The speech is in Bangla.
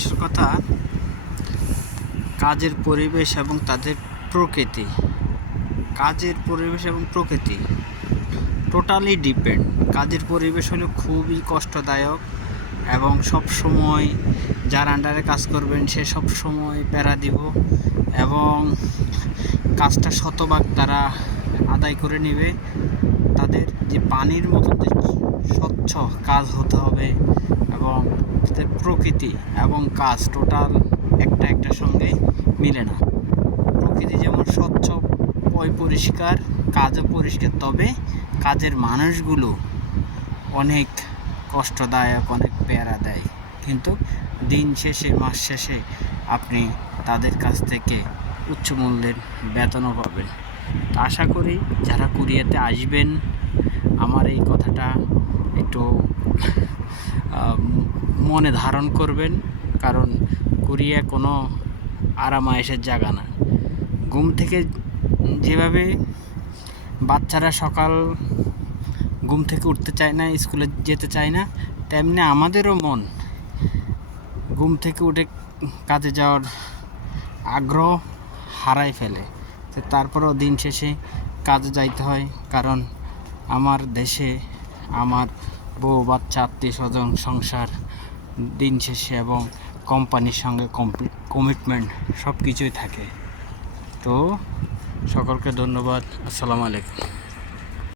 আসল কথা, কাজের পরিবেশ এবং তাদের প্রকৃতি, কাজের পরিবেশ এবং প্রকৃতি টোটালি ডিপেন্ড। কাজের পরিবেশ হলো খুবই কষ্টদায়ক এবং সব সময় যার আন্ডারে কাজ করবেন সে সব সময় প্যারা দিব এবং কাজটা শতভাগ তারা আদায় করে নেবে। তাদের যে পানির মতো যে স্বচ্ছ কাজ হতে হবে এবং প্রকৃতি এবং কাজ টোটাল একটা সঙ্গে মিলে না। প্রকৃতি যেমন স্বচ্ছ পরিষ্কার, কাজও পরিষ্কার, তবে কাজের মানুষগুলো অনেক কষ্টদায়ক, অনেক প্যারা দেয়, কিন্তু দিন শেষে মাস শেষে আপনি তাদের কাছ থেকে উচ্চ মূল্যের বেতনও পাবেন। তো আশা করি যারা কুরিয়াতে আসবেন আমার এই কথাটা একটু মনে ধারণ করবেন, কারণ কুরিয়া কোনো আরামায়েশের জায়গা না। ঘুম থেকে যেভাবে বাচ্চারা সকাল ঘুম থেকে উঠতে চায় না, স্কুলে যেতে চায় না, তেমনি আমাদেরও মন ঘুম থেকে উঠে কাজে যাওয়ার আগ্রহ হারাই ফেলে। তো তারপরেও দিন শেষে কাজে যাইতে হয়, কারণ আমার দেশে আমার বউ বাচ্চা আত্মীয় স্বজন সংসার দিন শেষে এবং কোম্পানির সঙ্গে কমিটমেন্ট সব কিছুই থাকে। তো সকলকে ধন্যবাদ। আসসালামু আলাইকুম।